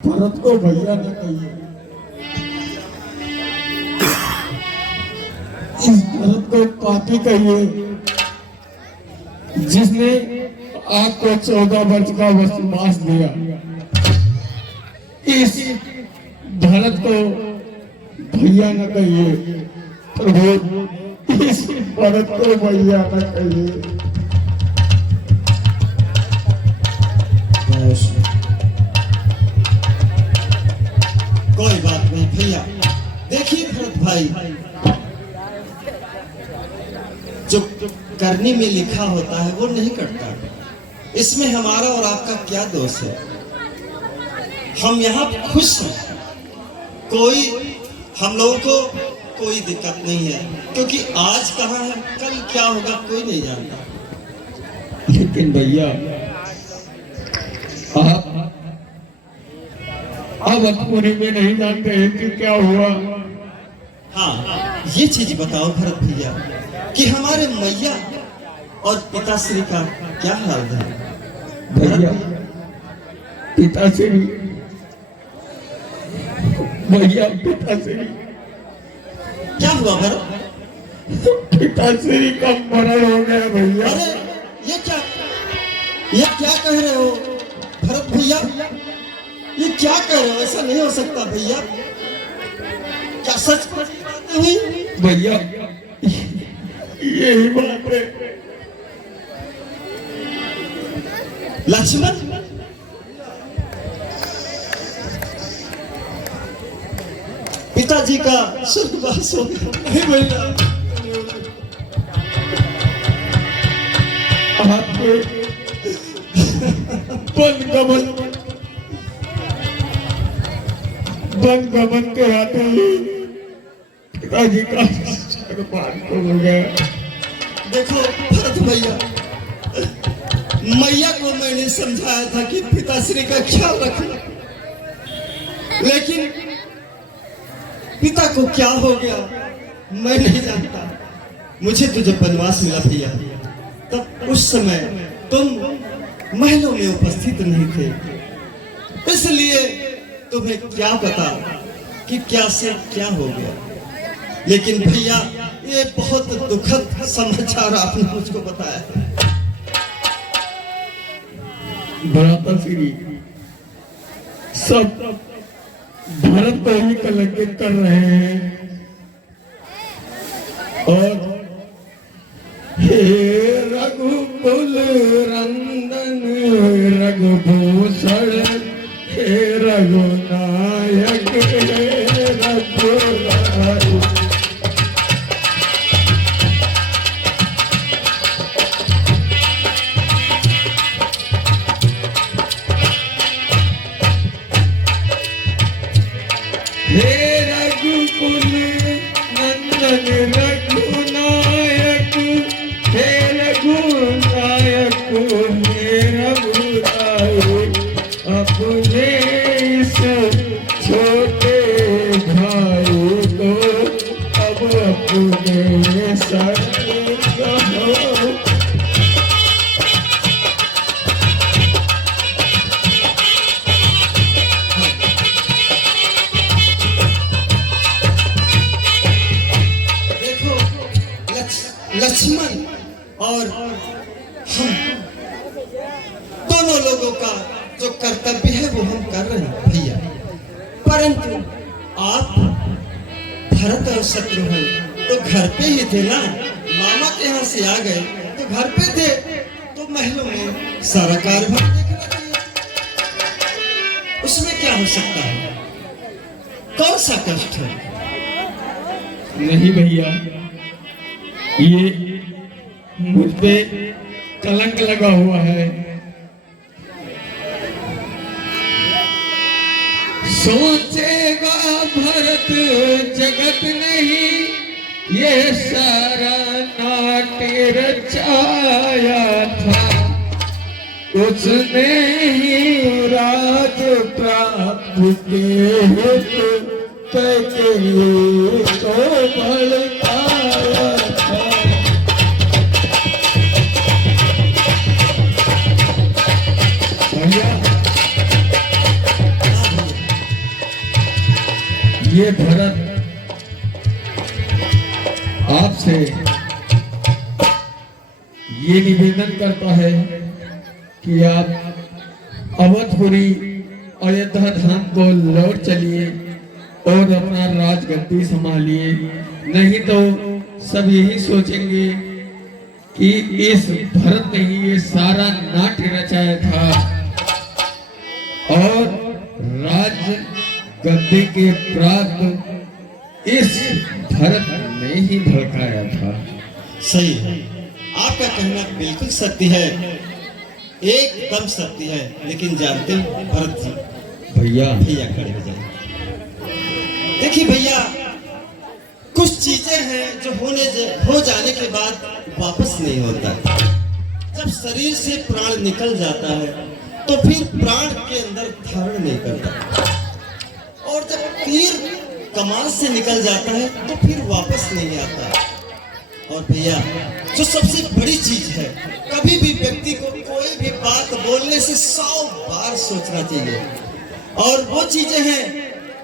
भरत को भैया न कहिए, इस भरत को पापी कहिए जिसने आपको 14 वर्ष का वनवास दिया। इस भरत को भैया न कहिए प्रभु, इस भरत को भैया न कहिए। कोई बात नहीं भैया, देखिए भरत भाई, जो करनी में लिखा होता है वो नहीं करता। इसमें हमारा और आपका क्या दोष है? हम यहाँ खुश हैं, कोई हम लोगों को कोई दिक्कत नहीं है, क्योंकि आज कहाँ है कल क्या होगा कोई नहीं जानता। लेकिन भैया आप अतपुरी में नहीं जानते हैं कि क्या हुआ। हाँ, ये चीज बताओ भरत भैया कि हमारे मैया और पिताश्री का क्या हाल है? भैया पिताश्री क्या हुआ भरत? पिताश्री का मरण हो गया भैया। अरे ये क्या कह रहे हो भरत भैया? ये क्या कह रहे हो? ऐसा नहीं हो सकता भैया। क्या सच बात हुई? भैया यही बात है। लक्ष्मण, पिताजी का स्वर्गवास हो गया। नहीं भैया, आपके वन गमन के आते ही पिताजी का स्वर्गवास हो गया। देखो भरत भैया, मैया को मैंने समझाया था कि पिताश्री का ख्याल रखना, लेकिन पिता को क्या हो गया मैं नहीं जानता। मुझे तो जब वनवास मिला भैया, तब उस समय तुम महलों में उपस्थित नहीं थे, इसलिए तुम्हें क्या पता कि क्या से क्या हो गया। लेकिन भैया ये बहुत दुखद समाचार आपने मुझको बताया। भरतश्री सब भारत को ही कलंकित कर रहे हैं और हे रघुकुल रंदन रघुभूषण, हे रघुनायक, हे रघुराई। हे रघुकुल नंदन रघुनायक, हे रघुनायक, हे रघुराई। अपने इस छोटे भाई को अब अपने संग कहो। लक्ष्मण और हम दोनों लोगों का जो कर्तव्य है वो हम कर रहे हैं भैया, परंतु आप भरत और शत्रुघ्न तो घर पे ही थे ना। मामा के यहाँ से आ गए तो घर पे थे, तो महलों में सारा कारभार देख रहे थे। उसमें क्या हो सकता है? कौन सा कष्ट है? नहीं भैया, ये मुझ पे कलंक लगा हुआ है। सोचेगा भरत जगत नहीं, ये सारा नाट्य रचाया था। उसने ही राज प्राप्त के हेतु कैकेयी को भड़काया था। भैया ये भरत आपसे ये निवेदन करता है कि आप अवधपुरी अयोध्या धाम को लौट चलिए और अपना राजगद्दी संभालिए, नहीं तो सब यही सोचेंगे कि इस भरत ने ही ये सारा नाट्य रचाया था और राज गद्दी के प्राप्त इस भरत ने ही भड़काया था। सही है, आपका कहना बिल्कुल सत्य है, एकदम सत्य है। लेकिन जानते हो भरत जी, भैया भैया खड़े हो जाए। देखिए भैया, कुछ चीजें हैं जो हो जाने के बाद वापस नहीं होता। जब शरीर से प्राण निकल जाता है तो फिर प्राण के अंदर धारण नहीं करता, और जब तीर कमान से निकल जाता है तो फिर वापस नहीं आता। और भैया, जो सबसे बड़ी चीज है, कभी भी व्यक्ति को कोई भी बात बोलने से 100 बार सोचना चाहिए। और वो चीजें हैं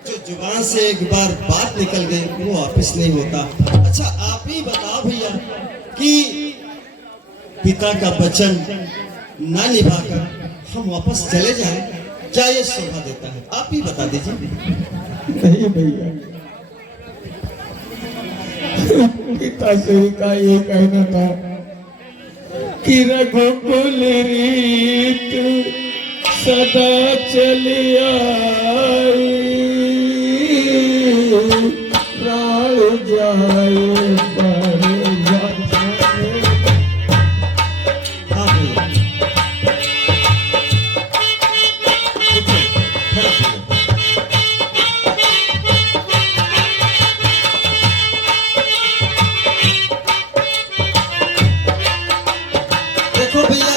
जो जुबान से एक बार बात निकल गई वो वापस नहीं होता। अच्छा, आप ही बताओ भैया कि पिता का वचन ना निभाकर हम वापस चले जाएं, क्या ये शोभा देता है? आप ही बता दीजिए। नहीं भैया, पिताश्री का ये कहना था कि रघुकुल रीत सदा चली आई, प्राण जाए पर वचन। हाँ भैया, देखो भैया,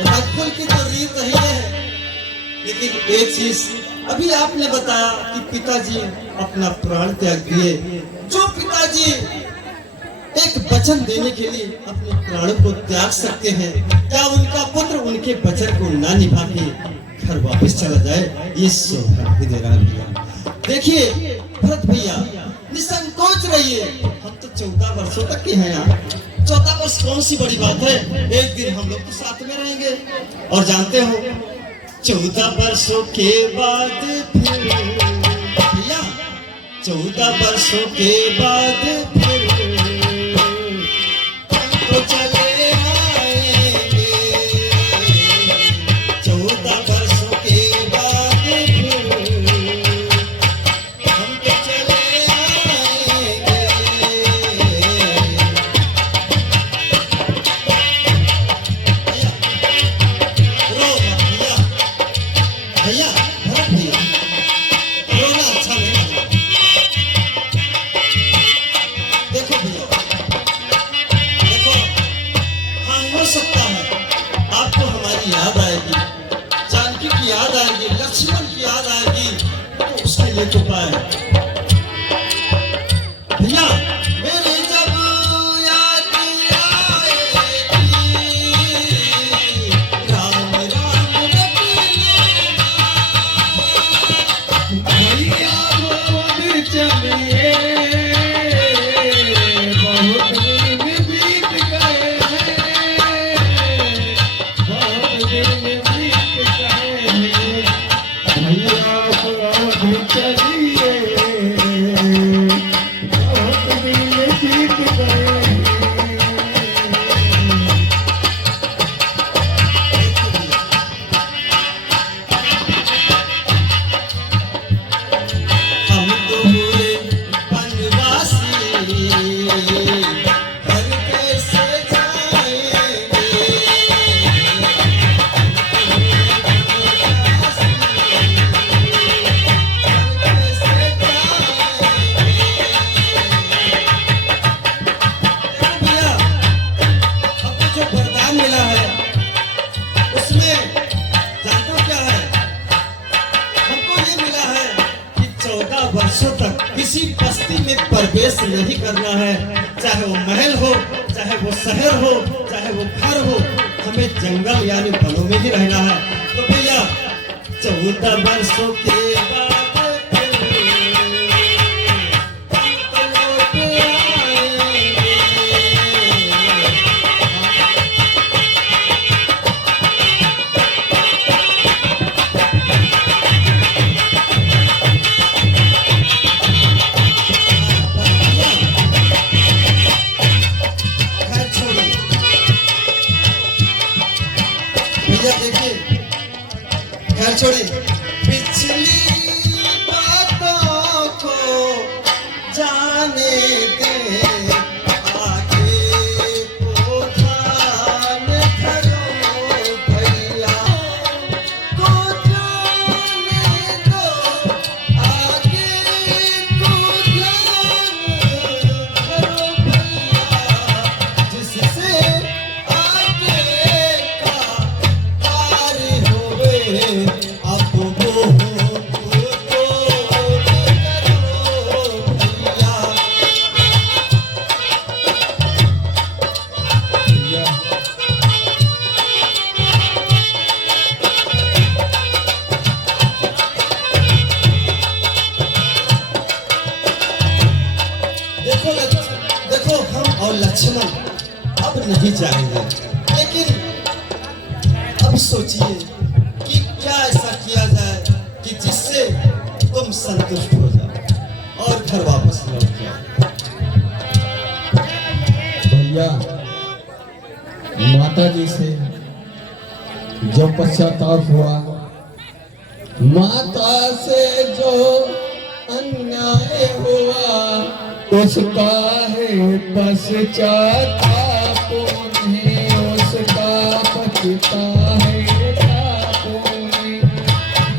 रघुकुल की तो रीत रही है, लेकिन एक चीज अभी आपने बताया कि पिताजी अपना प्राण त्याग दिए। जो पिताजी एक वचन देने के लिए अपने प्राणों को त्याग सकते हैं, क्या उनका पुत्र उनके वचन को ना निभा के घर वापस चला जाए? ये सौभाग्य दे रहा भैया। देखिए भरत भैया, निसंकोच रहिए। हम तो 14 वर्षों तक के हैं यहाँ। 14 वर्ष कौन सी बड़ी बात है? एक दिन हम लोग तो साथ में रहेंगे। और जानते हो, 14 वर्षों के बाद फिर भैया, 14 वर्षों के बाद फिर तो चले आएंगे। 14 वर्षों के बाद फिर हम तो चले आएंगे। रो मत भैया, भैया भरत भैया, रोना अच्छा नहीं लगता। देखो भैया, देखो, हाँ हो सकता है आपको हमारी याद आएगी, जानकी की याद आएगी, लक्ष्मण की याद आएगी, तो उसके लिए तो उपाय है। भैया, मेरी जब याद आएगी, राम राम रटिएगा। भैया बोल चलिए, बहुत दिन बीत गए हैं, बहुत दिन बीत गए हैं। भैया बोल चलिए, बहुत दिन बीत गए हैं। हम तो हुए वनवासी, घर कैसे जाएंगे? कैसे जाएंगे? भैया, हमको जो वरदान मिला है उसमें जानते हो क्या है? हमको ये मिला है कि 14 वर्षों तक किसी बस्ती में प्रवेश नहीं करना है। चाहे वो महल हो, चाहे वो शहर हो, चाहे वो घर हो, हमें जंगल यानी वनों में ही रहना है। तो भैया, 14 वर्षों के बाद फिर जन्म अब नहीं जाएंगे, लेकिन अब सोचिए कि क्या ऐसा किया जाए कि जिससे तुम संतुष्ट हो जाओ और घर वापस लौट जाओ। भैया, माता जी से जो पश्चाताप हुआ, माता से जो अन्याय हुआ, उसका है पश्चाताप उन्हें, उसका पछता है ताप उन्हें।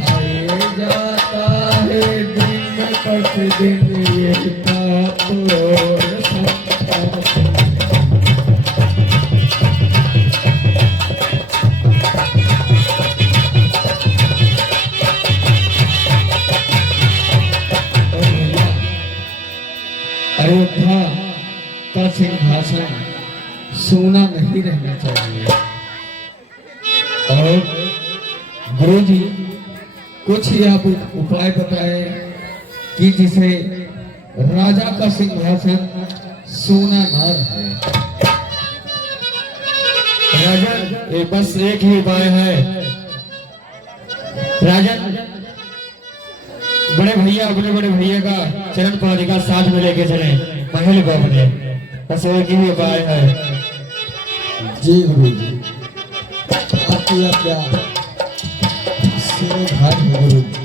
आए जाता है दिन प्रतिदिन ये पाप और संताप। अयोध्या का सिंहासन सोना नहीं रहना चाहिए। और गुरु जी कुछ ही आप उपाय बताए कि जिसे राजा का सिंहासन सोना न रहे। राजन, ये बस एक ही उपाय है। राजन, बड़े भैया अपने बड़े भैया का चरण पादिका साथ में लेके चले महल को अपने। बस एक ही उपाय है। जी गुरु जी, आपकी आज्ञा। सिर भाई गुरु जी।